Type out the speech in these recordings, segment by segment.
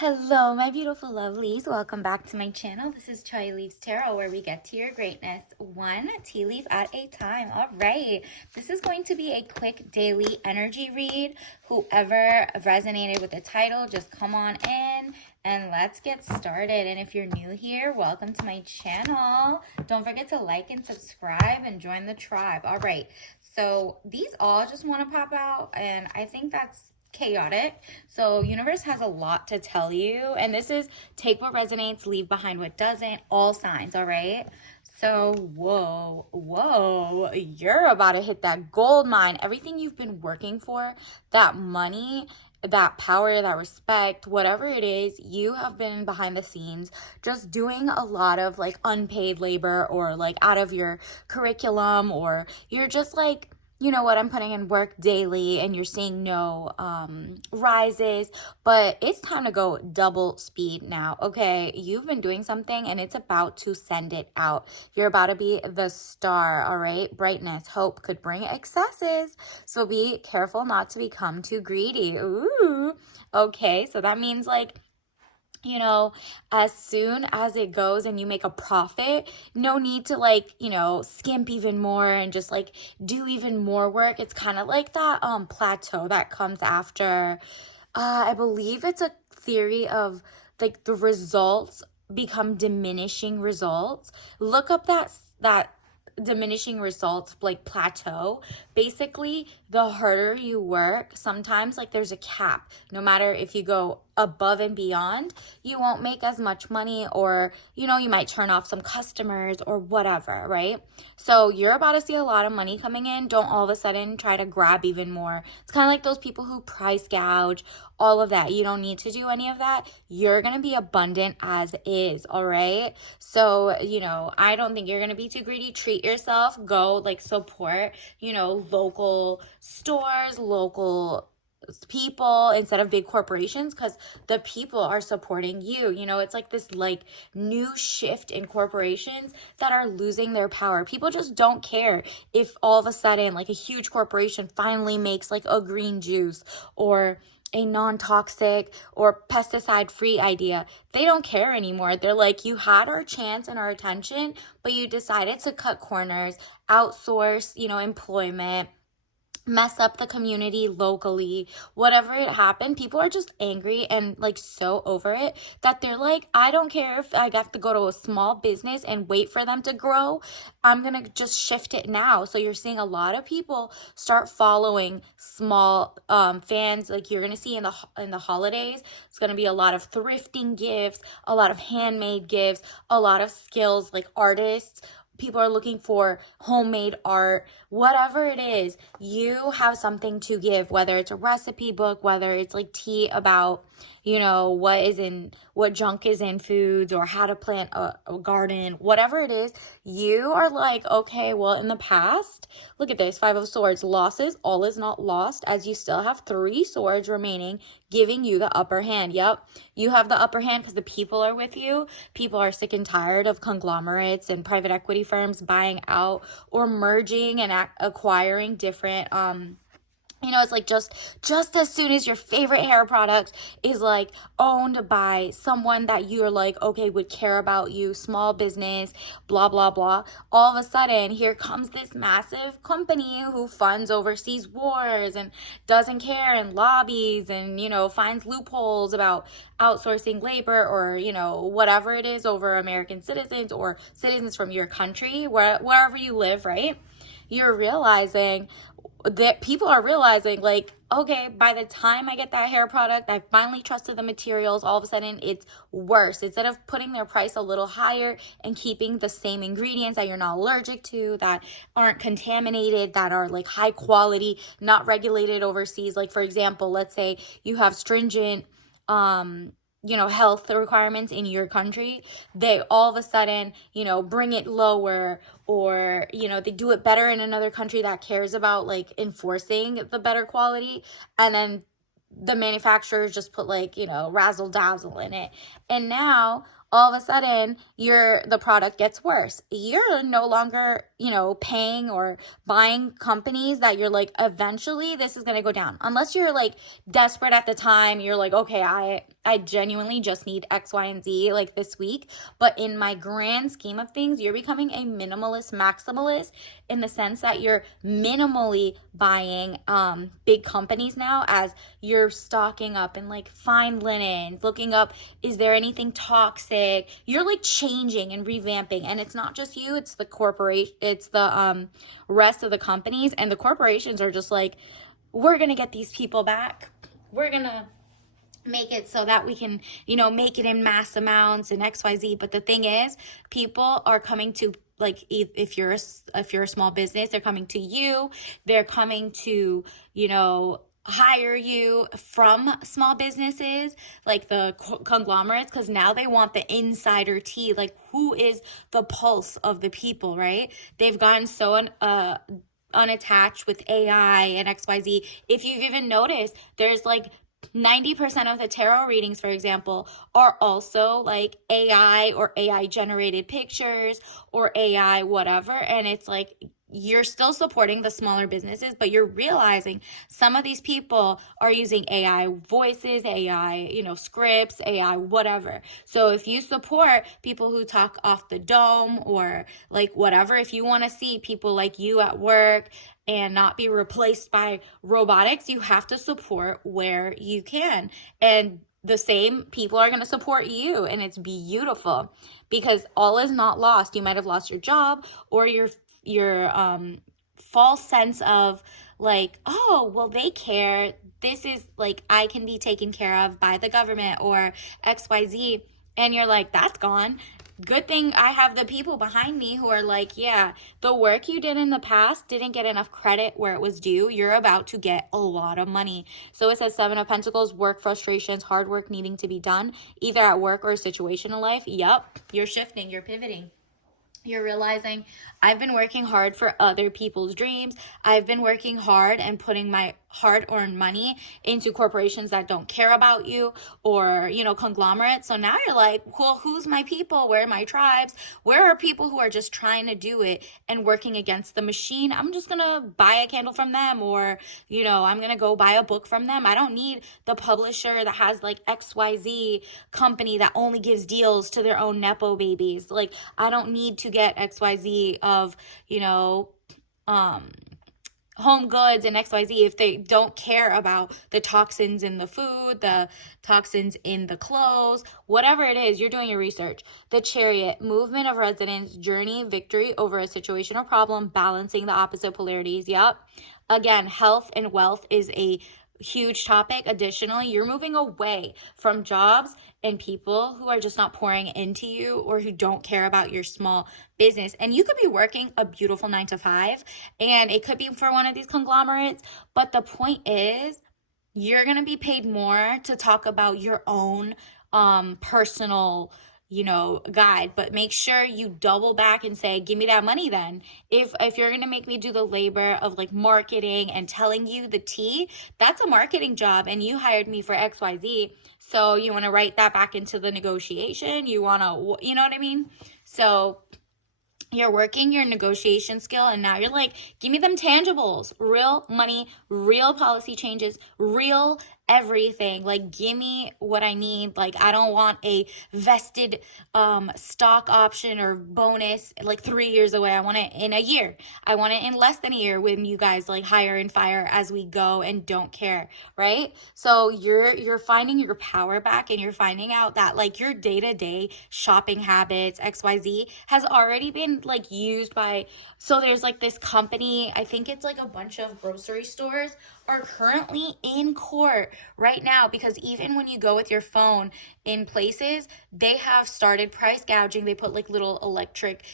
Hello, my beautiful lovelies. Welcome back to my channel. This is Chai Leaves Tarot, where we get to your greatness one tea leaf at a time. All right, this is going to be a quick daily energy read. Whoever resonated with the title, just come on in and let's get started. And if you're new here, welcome to my channel. Don't forget to like and subscribe and join the tribe. All right, so these all just want to pop out, and I think that's chaotic. So universe has a lot to tell you, and this is take what resonates, leave behind what doesn't, all signs. All right, so whoa, you're about to hit that gold mine. Everything you've been working for, that money, that power, that respect, whatever it is, you have been behind the scenes just doing a lot of like unpaid labor, or like out of your curriculum, or you're just like, you know what, I'm putting in work daily and you're seeing no rises, but it's time to go double speed now. Okay, you've been doing something and it's about to send it out. You're about to be the star. All right, brightness, hope could bring excesses, so be careful not to become too greedy. Ooh, okay, so that means like, you know, as soon as it goes and you make a profit, no need to like, skimp even more and just like do even more work. It's kind of like that plateau that comes after, I believe it's a theory of like the results become diminishing results. Look up that diminishing results like plateau. Basically, the harder you work, sometimes like there's a cap. No matter if you go above and beyond, you won't make as much money, or you might turn off some customers or whatever, right? So you're about to see a lot of money coming in. Don't all of a sudden try to grab even more. It's kind of like those people who price gouge, all of that. You don't need to do any of that. You're going to be abundant as is. All right, so I don't think you're going to be too greedy. Treat yourself. Go like support local stores, local people instead of big corporations, because the people are supporting you. It's like this like new shift in corporations that are losing their power. People just don't care if all of a sudden like a huge corporation finally makes like a green juice or a non-toxic or pesticide-free idea. They don't care anymore. They're like, you had our chance and our attention, but you decided to cut corners, outsource, employment, mess up the community locally, whatever it happened. People are just angry and like so over it that they're like, I don't care if I have to go to a small business and wait for them to grow. I'm gonna just shift it now. So you're seeing a lot of people start following small fans. Like you're gonna see in the holidays, it's gonna be a lot of thrifting gifts, a lot of handmade gifts, a lot of skills like artists. People are looking for homemade art, whatever it is. You have something to give, whether it's a recipe book, whether it's like tea about, what junk is in foods, or how to plant a garden, whatever it is. You are like, okay, well, in the past, look at this, Five of Swords, losses, all is not lost, as you still have 3 swords remaining, giving you the upper hand. Yep, you have the upper hand because the people are with you. People are sick and tired of conglomerates and private equity firms buying out or merging and acquiring different it's like just as soon as your favorite hair product is like owned by someone that you're like, okay, would care about you, small business, blah, blah, blah. All of a sudden, here comes this massive company who funds overseas wars and doesn't care and lobbies and, finds loopholes about outsourcing labor, or, whatever it is, over American citizens or citizens from your country, wherever you live, right? You're realizing that people are realizing like, okay, by the time I get that hair product, I finally trusted the materials, all of a sudden it's worse. Instead of putting their price a little higher and keeping the same ingredients that you're not allergic to, that aren't contaminated, that are like high quality, not regulated overseas. Like for example, let's say you have stringent health requirements in your country, they all of a sudden, bring it lower, or, they do it better in another country that cares about like enforcing the better quality. And then the manufacturers just put like, razzle dazzle in it. And now all of a sudden the product gets worse. You're no longer, paying or buying companies that you're like, eventually this is going to go down. Unless you're like desperate at the time, you're like, okay, I I genuinely just need X, Y, and Z like this week. But in my grand scheme of things, you're becoming a minimalist maximalist in the sense that you're minimally buying big companies now, as you're stocking up in like fine linens, looking up, is there anything toxic? You're like changing and revamping. And it's not just you, it's the corporation, it's the rest of the companies. And the corporations are just like, we're going to get these people back. We're going to make it so that we can, make it in mass amounts and XYZ. But the thing is, people are coming to, like, if you're a small business, they're coming to you. They're coming to, hire you from small businesses like the conglomerates, because now they want the insider tea, like who is the pulse of the people, right? They've gotten so unattached with AI and XYZ. If you've even noticed, there's like 90% of the tarot readings, for example, are also like AI or AI generated pictures or AI whatever. And it's like, you're still supporting the smaller businesses, but you're realizing some of these people are using AI voices, AI, scripts, AI, whatever. So if you support people who talk off the dome or like whatever, if you want to see people like you at work and not be replaced by robotics, you have to support where you can. And the same people are going to support you, and it's beautiful because all is not lost. You might have lost your job or your false sense of like, oh, well, they care. This is like, I can be taken care of by the government or XYZ. And you're like, that's gone. Good thing I have the people behind me who are like, yeah, the work you did in the past didn't get enough credit where it was due. You're about to get a lot of money. So it says 7 of Pentacles, work frustrations, hard work needing to be done, either at work or a situation in life. Yep, you're shifting, you're pivoting. You're realizing, I've been working hard for other people's dreams. I've been working hard and putting my hard-earned money into corporations that don't care about you, or, conglomerates. So now you're like, well, who's my people? Where are my tribes? Where are people who are just trying to do it and working against the machine? I'm just going to buy a candle from them, or, I'm going to go buy a book from them. I don't need the publisher that has like XYZ company that only gives deals to their own Nepo babies. Like, I don't need to get XYZ of, home goods and XYZ if they don't care about the toxins in the food, the toxins in the clothes, whatever it is. You're doing your research. The Chariot, movement of resonance, journey, victory over a situation or problem, balancing the opposite polarities. Yep. Again, health and wealth is a huge topic. Additionally, you're moving away from jobs and people who are just not pouring into you or who don't care about your small business. And you could be working a beautiful 9 to 5, and it could be for one of these conglomerates. But the point is, you're going to be paid more to talk about your own personal guide. But make sure you double back and say, give me that money then. If you're going to make me do the labor of like marketing and telling you the tea, that's a marketing job, and you hired me for XYZ. So you want to write that back into the negotiation. You want to, you know what I mean? So you're working your negotiation skill, and now you're like, give me them tangibles, real money, real policy changes, real everything. Like, give me what I need. Like, I don't want a vested stock option or bonus like 3 years away. I want it in a year. I want it in less than a year, when you guys like hire and fire as we go and don't care, right? So you're finding your power back, and you're finding out that like your day-to-day shopping habits, XYZ, has already been like used by, so there's like this company, I think it's like a bunch of grocery stores are currently in court right now, because even when you go with your phone in places, they have started price gouging. They put like little electric,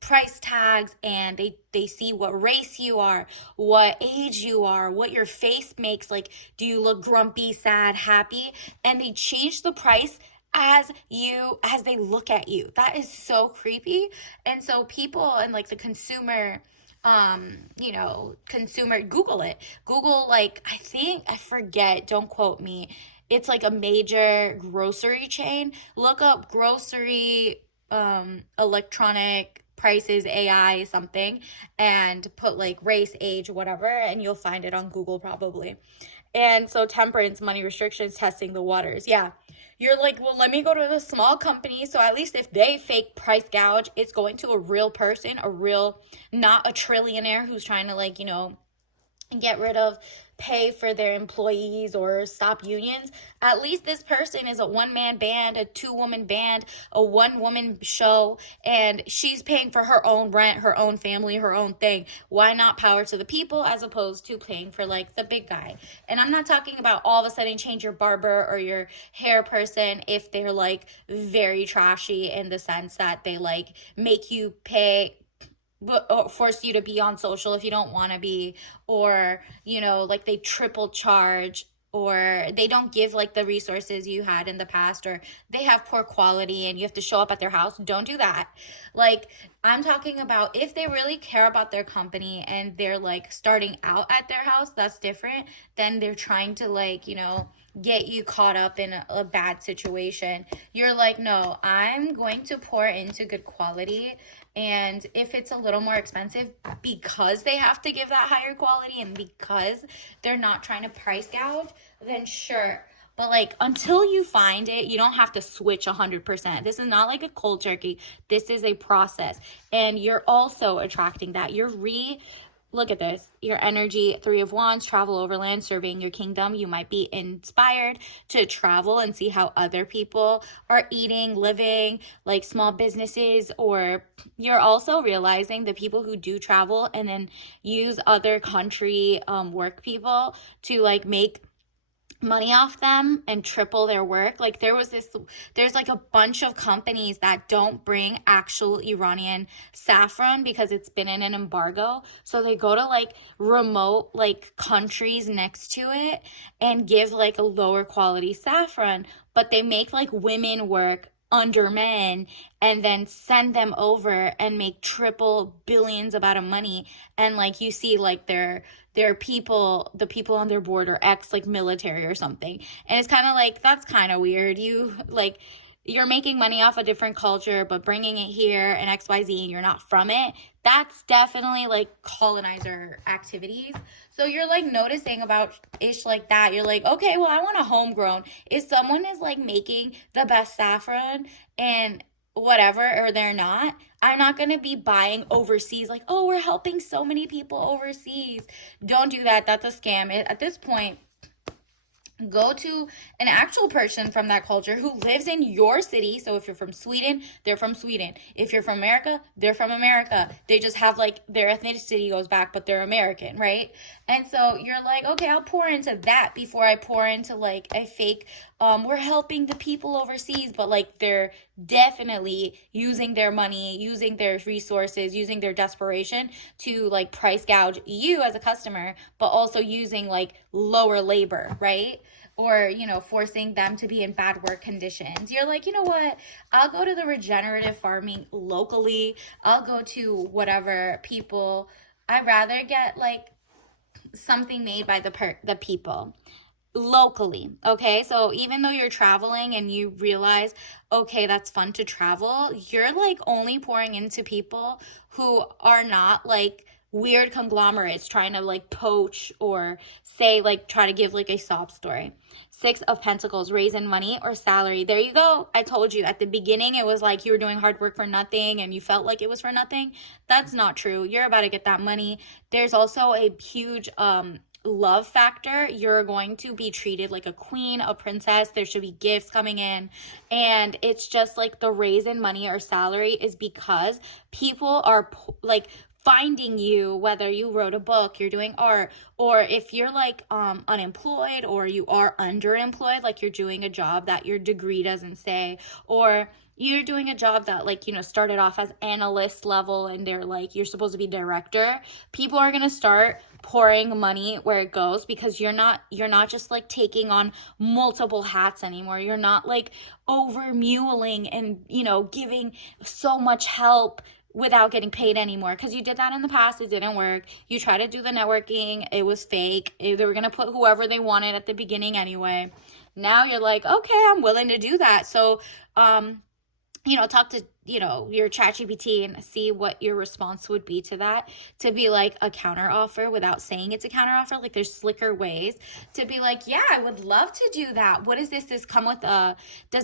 price tags, and they see what race you are, what age you are, what your face makes. Like, do you look grumpy, sad, happy? And they change the price as they look at you. That is so creepy. And so people and like the consumer, Google it. Google, like, I forget, don't quote me. It's like a major grocery chain. Look up grocery, electronic prices, AI something, and put like race, age, whatever, and you'll find it on Google probably. And so temperance, money restrictions, testing the waters. Yeah. You're like, well, let me go to the small company. So at least if they fake price gouge, it's going to a real person, a real, not a trillionaire who's trying to like, get rid of pay for their employees or stop unions. At least this person is a one-man band, a two-woman band, a one-woman show, and she's paying for her own rent, her own family, her own thing. Why not power to the people as opposed to paying for like the big guy? And I'm not talking about all of a sudden change your barber or your hair person if they're like very trashy in the sense that they like make you pay, force you to be on social if you don't want to be, or like they triple charge, or they don't give like the resources you had in the past, or they have poor quality and you have to show up at their house. Don't do that. Like, I'm talking about if they really care about their company and they're like starting out at their house, that's different than they're trying to like get you caught up in a bad situation. You're like, no, I'm going to pour into good quality. And if it's a little more expensive because they have to give that higher quality and because they're not trying to price gouge, then sure. But like, until you find it, you don't have to switch 100%. This is not like a cold turkey. This is a process. And you're also attracting that. Look at this. Your energy, 3 of Wands, travel overland, surveying your kingdom. You might be inspired to travel and see how other people are eating, living, like small businesses. Or you're also realizing the people who do travel and then use other country work people to like make money off them and triple their work. Like there's like a bunch of companies that don't bring actual Iranian saffron because it's been in an embargo. So they go to like remote like countries next to it and give like a lower quality saffron, but they make like women work under men and then send them over and make triple billions amount of money. And like you see like their people, the people on their board are ex like military or something. And it's kind of like, that's kind of weird. You're making money off a different culture, but bringing it here and XYZ and you're not from it. That's definitely like colonizer activities. So you're like noticing about ish like that. You're like, okay, well, I want a homegrown. If someone is like making the best saffron and whatever, or they're not, I'm not going to be buying overseas like, oh, we're helping so many people overseas. Don't do that. That's a scam. At this point, go to an actual person from that culture who lives in your city. So if you're from Sweden, they're from Sweden. If you're from America, they're from America. They just have like their ethnicity goes back, but they're American, right? And so you're like, okay, I'll pour into that before I pour into like a fake, we're helping the people overseas, but like they're definitely using their money, using their resources, using their desperation to like price gouge you as a customer, but also using like lower labor, right? Or, forcing them to be in bad work conditions. You're like, you know what? I'll go to the regenerative farming locally. I'll go to whatever people. I'd rather get like something made by the people locally. Okay, so even though you're traveling and you realize, okay, that's fun to travel, you're like only pouring into people who are not like weird conglomerates trying to like poach or say like try to give like a sob story. 6 of Pentacles, raise in money or salary. There you go. I told you at the beginning it was like you were doing hard work for nothing and you felt like it was for nothing. That's not true. You're about to get that money. There's also a huge love factor. You're going to be treated like a queen, a princess. There should be gifts coming in. And it's just like the raise in money or salary is because people are like finding you, whether you wrote a book, you're doing art, or if you're like unemployed or you are underemployed, like you're doing a job that your degree doesn't say, or you're doing a job that like, started off as analyst level and they're like, you're supposed to be director. People are going to start pouring money where it goes because you're not just like taking on multiple hats anymore. You're not like over muling and, giving so much help without getting paid anymore, because you did that in the past. It didn't work. You tried to do the networking. It was fake. They were going to put whoever they wanted at the beginning anyway. Now you're like, okay, I'm willing to do that. So, talk to your ChatGPT and see what your response would be to that, to be like a counter offer without saying it's a counter offer. Like there's slicker ways to be like, yeah, I would love to do that. What is this? Does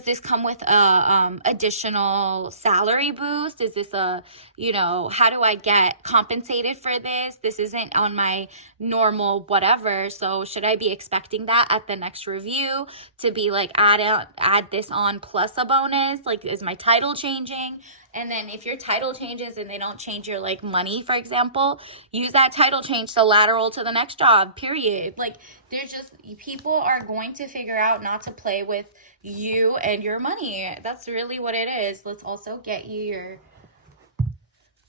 this come with a additional salary boost? Is this how do I get compensated for this? This isn't on my normal whatever. So should I be expecting that at the next review to be like, add this on plus a bonus? Like, is my title changing? And then if your title changes and they don't change your like money, for example, use that title change to lateral to the next job, period. Like there's just, people are going to figure out not to play with you and your money. That's really what it is. Let's also get you your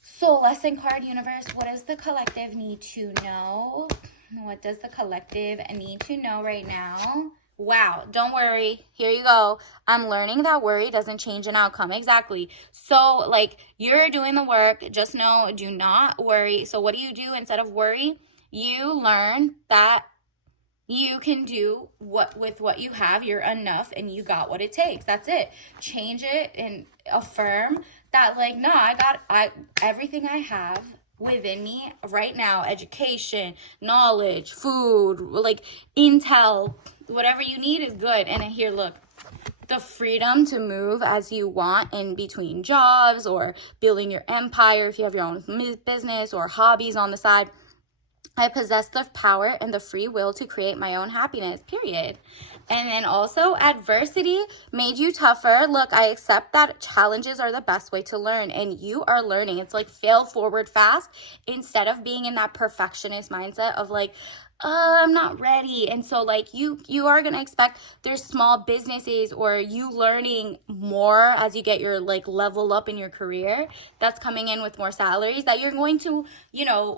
soul lesson card, universe. What does the collective need to know? What does the collective need to know right now? Wow, don't worry. Here you go. I'm learning that worry doesn't change an outcome. Exactly. So, like, you're doing the work. Just know, do not worry. So, what do you do instead of worry? You learn that you can do with what you have. You're enough and you got what it takes. That's it. Change it and affirm that, like, no, I everything I have within me right now, education, knowledge, food, like intel, whatever you need is good. And here, look, the freedom to move as you want in between jobs or building your empire if you have your own business or hobbies on the side. I possess the power and the free will to create my own happiness, period. And then also, adversity made you tougher. Look, I accept that challenges are the best way to learn, and you are learning. It's like fail forward fast instead of being in that perfectionist mindset of like, I'm not ready. And so like you are going to expect there's small businesses or you learning more as you get your like level up in your career that's coming in with more salaries that you're going to,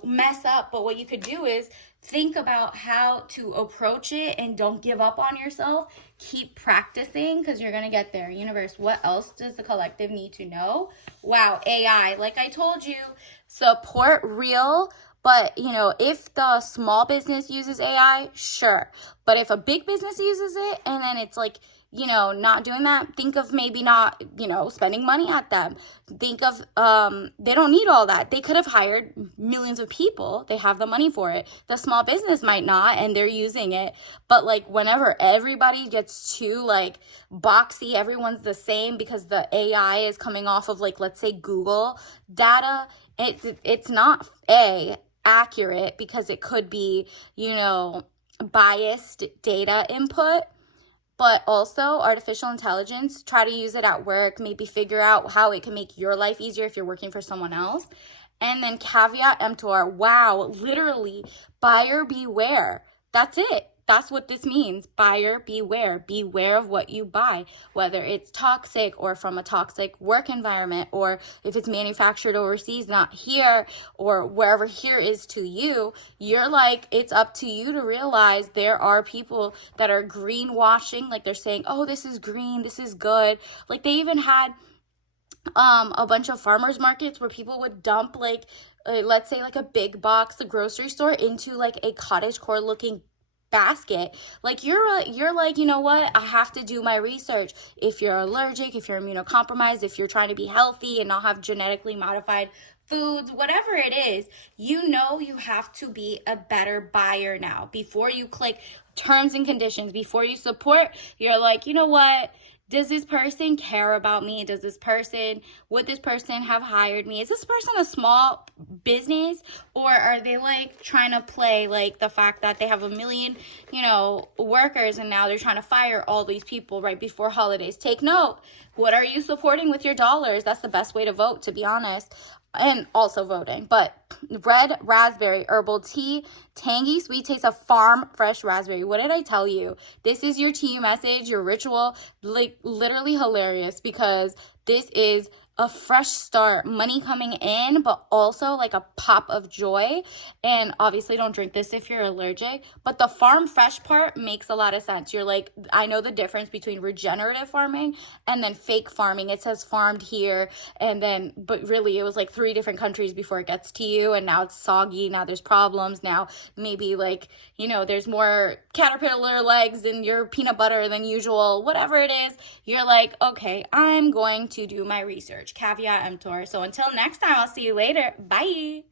mess up. But what you could do is think about how to approach it and don't give up on yourself. Keep practicing because you're going to get there. Universe, what else does the collective need to know? Wow, AI. Like I told you, support real. But, if the small business uses AI, sure. But if a big business uses it and then it's like, not doing that, think of maybe not, spending money at them. Think of, they don't need all that. They could have hired millions of people. They have the money for it. The small business might not, and they're using it. But like whenever everybody gets too like boxy, everyone's the same because the AI is coming off of like, let's say Google data, it's not accurate because it could be, biased data input. But also artificial intelligence, try to use it at work, maybe figure out how it can make your life easier if you're working for someone else. And then caveat emptor, wow, literally buyer beware. That's it. That's what this means. Buyer beware. Beware of what you buy, whether it's toxic or from a toxic work environment, or if it's manufactured overseas, not here, or wherever here is to you. You're like, it's up to you to realize there are people that are greenwashing. Like they're saying, oh, this is green, this is good. Like they even had a bunch of farmers markets where people would dump like let's say like a big box, the grocery store, into like a cottagecore looking basket. Like you're like, you know what, I have to do my research. If you're allergic, if you're immunocompromised, if you're trying to be healthy and not have genetically modified foods, whatever it is, you have to be a better buyer now. Before you click terms and conditions, before you support, you're like, you know what, does this person care about me? Would this person have hired me? Is this person a small business, or are they like trying to play like the fact that they have a million, workers and now they're trying to fire all these people right before holidays? Take note. What are you supporting with your dollars? That's the best way to vote, to be honest. And also voting. But red raspberry herbal tea, tangy sweet taste of farm fresh raspberry. What did I tell you? This is your tea message, your ritual. Like literally hilarious because this is a fresh start, money coming in, but also like a pop of joy. And obviously don't drink this if you're allergic, but the farm fresh part makes a lot of sense. You're like, I know the difference between regenerative farming and then fake farming. It says farmed here, and then, but really it was like 3 different countries before it gets to you, and now it's soggy, now there's problems, now maybe like, there's more caterpillar legs in your peanut butter than usual, whatever it is. You're like, okay, I'm going to do my research. research. Caveat emptor. So until next time, I'll see you later. Bye.